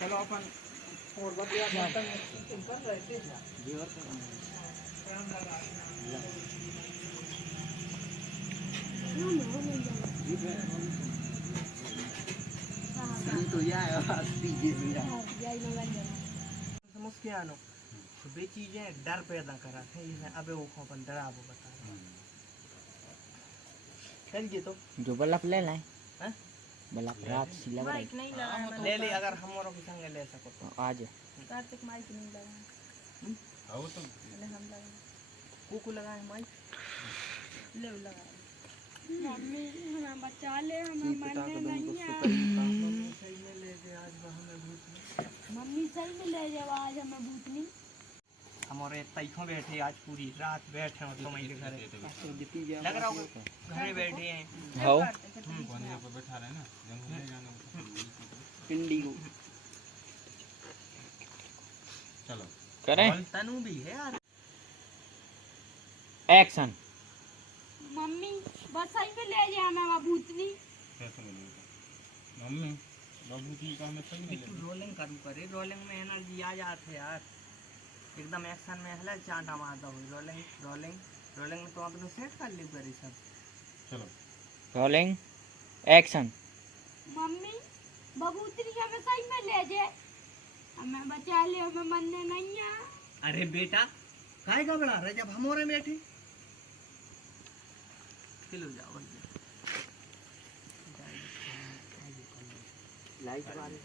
चलो अपन और बढ़िया बर्तन कर रहे थे जी और तो यार समझ के आनो बे चीजें डर पैदा करा थे ये अबे वो अपन डरा वो बता चल ये तो जो बल्लभ ले लाए हैं बल्लभ रात सी लग रहा माइक नहीं लगाया मैंने। ले ले अगर हमारों के संग ले सको तो आज कार्तिक माइक नहीं लगाया। आओ तो मैंने हम लगाया। को लगाए माइक ले लगाया। मम्मी हमें बचा ले, हमें मरने नहीं है। सही में ले गए आज हमें भूतनी मम्मी सही में ले जाओ आज हमें भूतनी। हमारे तैखों बैठे आज पूरी रात बैठे हो तो मैं घर लग रहा होगा घर बैठे हैं हो बैठा रहे ना इंडिगो चलो करें तनु भी है यार एक्शन मम्मी बस सही में ले जाए हमें भूतनी। मम्मी भूतनी का हमें सही में रोलिंग करूँ करे रोलिंग में एनर्जी आ जाते यार एकदम एक्शन में हला चांटा मारता हूँ रोलिंग रोलिंग रोलिंग में तो अपने सेट कर ली करी सब चलो रोलिंग एक्शन मम्मी भूतनी हमें सही में ले जाए, हमें बचा ले, हमें मरने नहीं है। अरे बेटा काय घबरा रहे जब हम और बैठे चलो जाओ लाइट वाले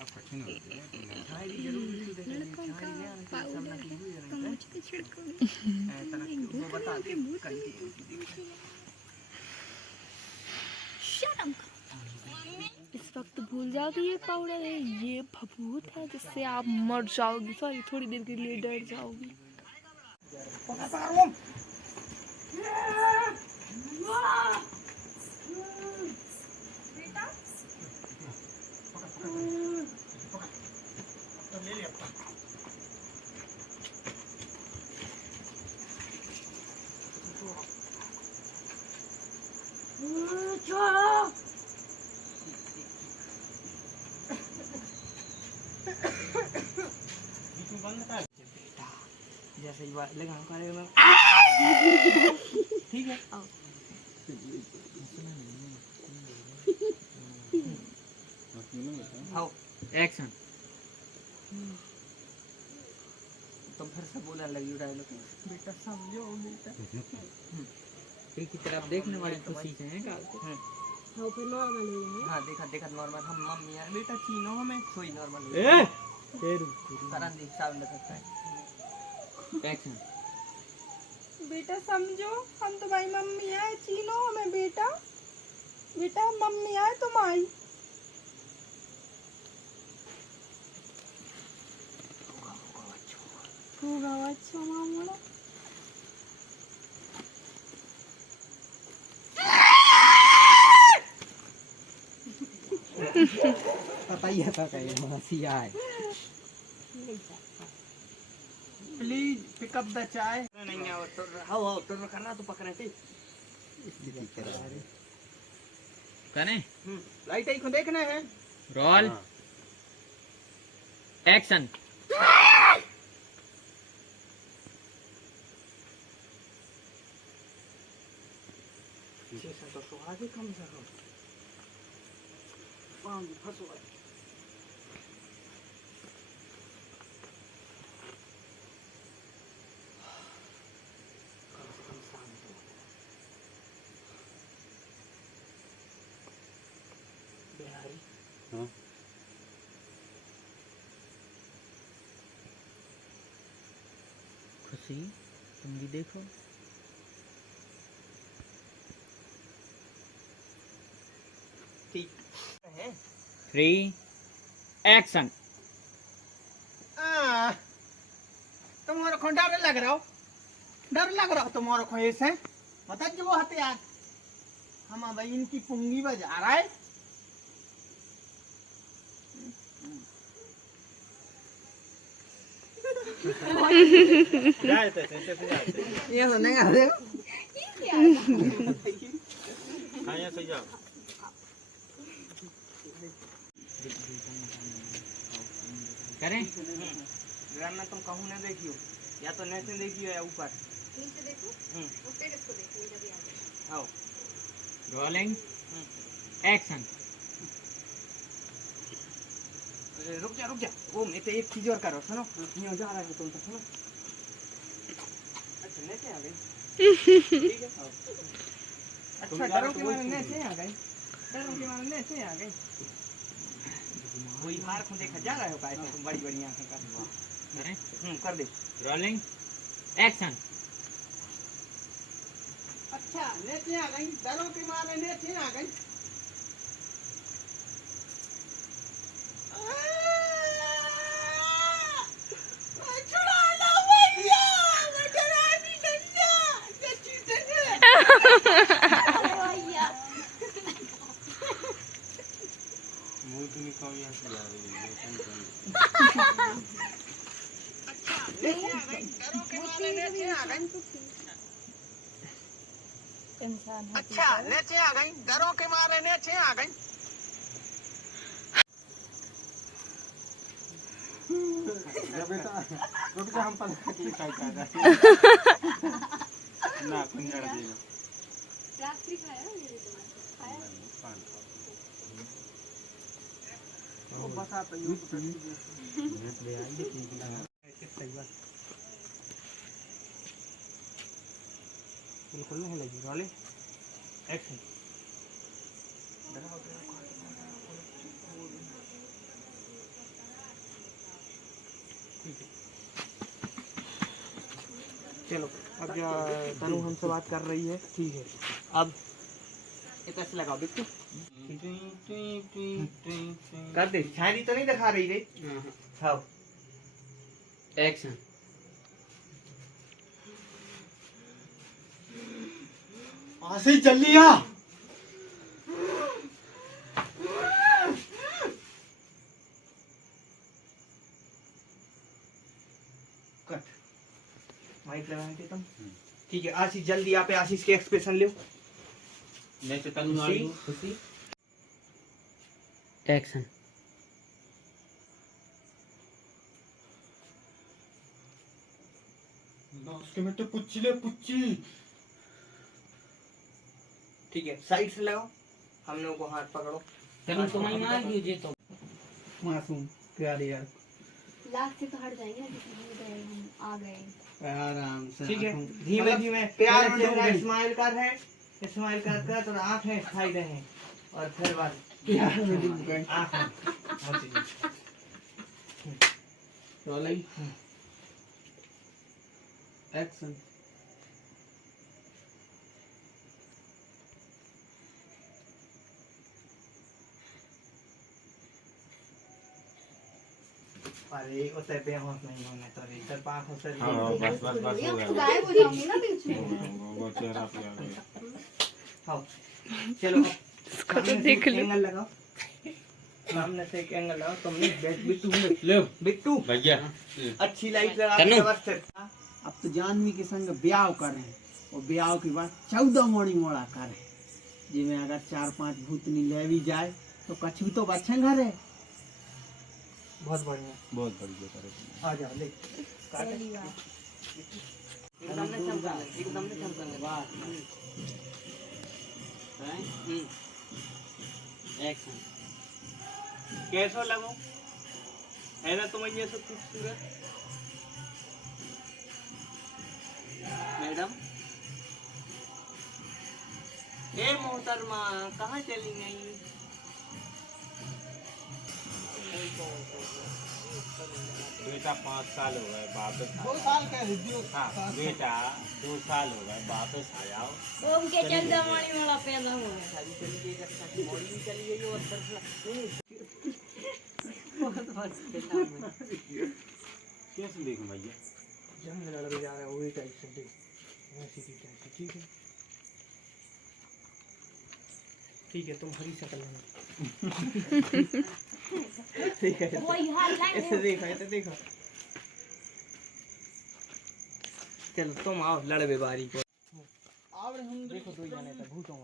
अब कठिन हो गया शायरी जरूर देखो मुझको छिड़कोगे वो बता दे इस वक्त भूल जाओ कि ये पाउडर है, ये भभूत है जिससे आप मर जाओगी। सॉरी थोड़ी देर के लिए डर जाओगी। जैसे ही लगा करेगा ठीक है आओ एक्शन तुम फिर से बोलने लगी डायलॉग बेटा समझो बेटा एक की तरफ देखने वाली खुशी से है का हाँ फिर नॉर्मल हो जाए। हाँ देखा देखा नॉर्मल हम मम्मी यार बेटा चीनो हमें कोई नॉर्मल करन दी साउंड करता है एक्शन बेटा समझो हम तुम्हारी मम्मी है, चीनो हमें बेटा, बेटा मम्मी है तुम्हारी। होगा अच्छा मामला पता ही था कहीं हंसी आए प्लीज पिक अप द चाय नहीं आओ तो हाउ तो करना तो पकड़े थे करें लाइट आई को देखना है रोल एक्शन तो सुहागे कम से कम पांच फंसो बिहारी हाँ खुशी तुम भी देखो ठीक है 3 एक्शन तुम्हारे को डर लग रहा हो तुम्हारे को ऐसे बता जो वो हथियार हम भाई इनकी पुंगी बजा रहा है ये सुनेगा देखो हाँ ये सही जाओ करें? ड्राम में तुम कहूँ ना देखियो, या तो नीचे देखियो या ऊपर। नीचे देखो, उससे किसको देखिए जब यहाँ आओ। Rolling action. रुक जा। ओ मैं तो एक चीज और करो, सुनो। यहाँ जा रहा है तुम तो, सुनो। अच्छा नीचे आ गई। ठीक है। अच्छा डरो के मारे नीचे आ गई। वही मार को देखा जा रहा है का तुम बड़ी आंखें कर। करें? कर दे। Rolling action. अच्छा नीचे आ गई, डरो के मारे नीचे आ गई। इंसान अच्छा नीचे आ गई, डरों के मारे नीचे आ गई। बेटा रुक जा, हम पता नहीं क्या कर रहे हैं। ना कुंजड़ देना। रात्रि खाया मेरे को खाया वो बस आप ले आइए सही बात। बिल्कुल नहीं लगी रोले एक्शन। ठीक है चलो, अब तनु हमसे बात कर रही है। ठीक है अब ये पैसे लगाओ बिट्टू। कर दे, शायरी तो नहीं दिखा रही रे। हाँ एक्शन। आसे चल लिया। कट माइक लगाए थे तुम। ठीक है आशीष जल्दी आप आशीष के एक्सप्रेशन लो। मैं तो तनु वाली खुशी। एक्शन। उसके में तो पुच्ची ले पुच्ची। ठीक है साइड से लगाओ, हम लोगों को हाथ पकड़ो। तनु तुम्हारी मार क्यों जे तो मासूम प्यारी यार। लास्ट से तो हट जाएंगे, हम आ गए आराम से। ठीक है धीमे धीमे प्यार चेहरा स्माइल कर है, स्माइल कर तो आंखें दिखाई रहे और फिर बात प्यार में डूब गए आंखें। Rolling action. अरे उसे बेहोश नहीं होने तो रे सर आंखों से। हाँ बस बस बस हो गया। गायब हो जाऊंगी ना बीच में। वो चेहरा पे आ गया। हाँ चलो इसको तो देख लो। एंगल लगाओ, सामने से एक एंगल लगाओ। तुमने बिट्टू लो बिट्टू भैया अच्छी लाइट लगा तनु। के व्यवस्थित। अब तो जानवी के संग ब्याह करें और ब्याह के बाद 14 मोड़ी मोड़ा करें, जिसमें अगर 4-5 भूतनी ले भी जाए तो कछु तो बच्चे घर है। बहुत बढ़िया बहुत बढ़िया करे। आ जाओ ले पहली बार एकदम ने चमकने वाह। एक्शन। कैसा लगो है ना तुम्हें ये सब खूबसूरत मैडम। ए मोहतरमा कहाँ चली गई? बेटा 5 साल हो गए वापस 2 साल का रिव्यू। हाँ बेटा 2 साल हो गए वापस आ जाओ। ओम के चल दमानी वाला पैदा हो गया। शादी चली गई, जब मॉडी भी चली गई और कैसे देखूं भैया? जंग लड़ जा रहा है वही टाइप से देख, ऐसी टाइप से। ठीक है ठीक है तुम हरी शक्ल में। ठीक है वही हाल है। ऐसे देखो ऐसे देखो। चलो तुम आओ लड़बे बारी को। देखो 2 जने तो भूतों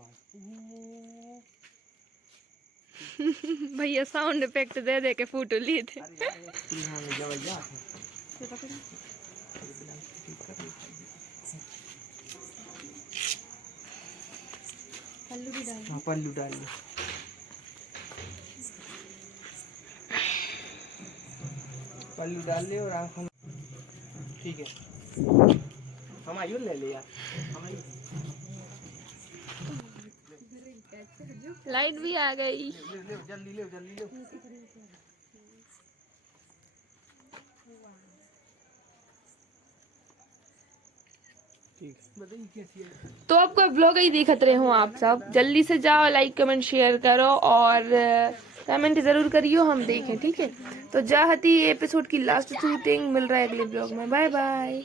भैया साउंड इफेक्ट दे दे के फोटो लिए थे। पल्लू डालिए। पल्लू डाल ले और आँखों में। ठीक है, हम आयु ले लिया। लाइट भी आ गई। ले जल्दी ले जल्दी ले। तो आपका ब्लॉग ही देखते रहे हो आप सब, जल्दी से जाओ, लाइक कमेंट शेयर करो और कमेंट जरूर करियो, हम देखें, ठीक है। तो चाहती एपिसोड की लास्ट शूटिंग मिल रहा है अगले ब्लॉग में। Bye bye.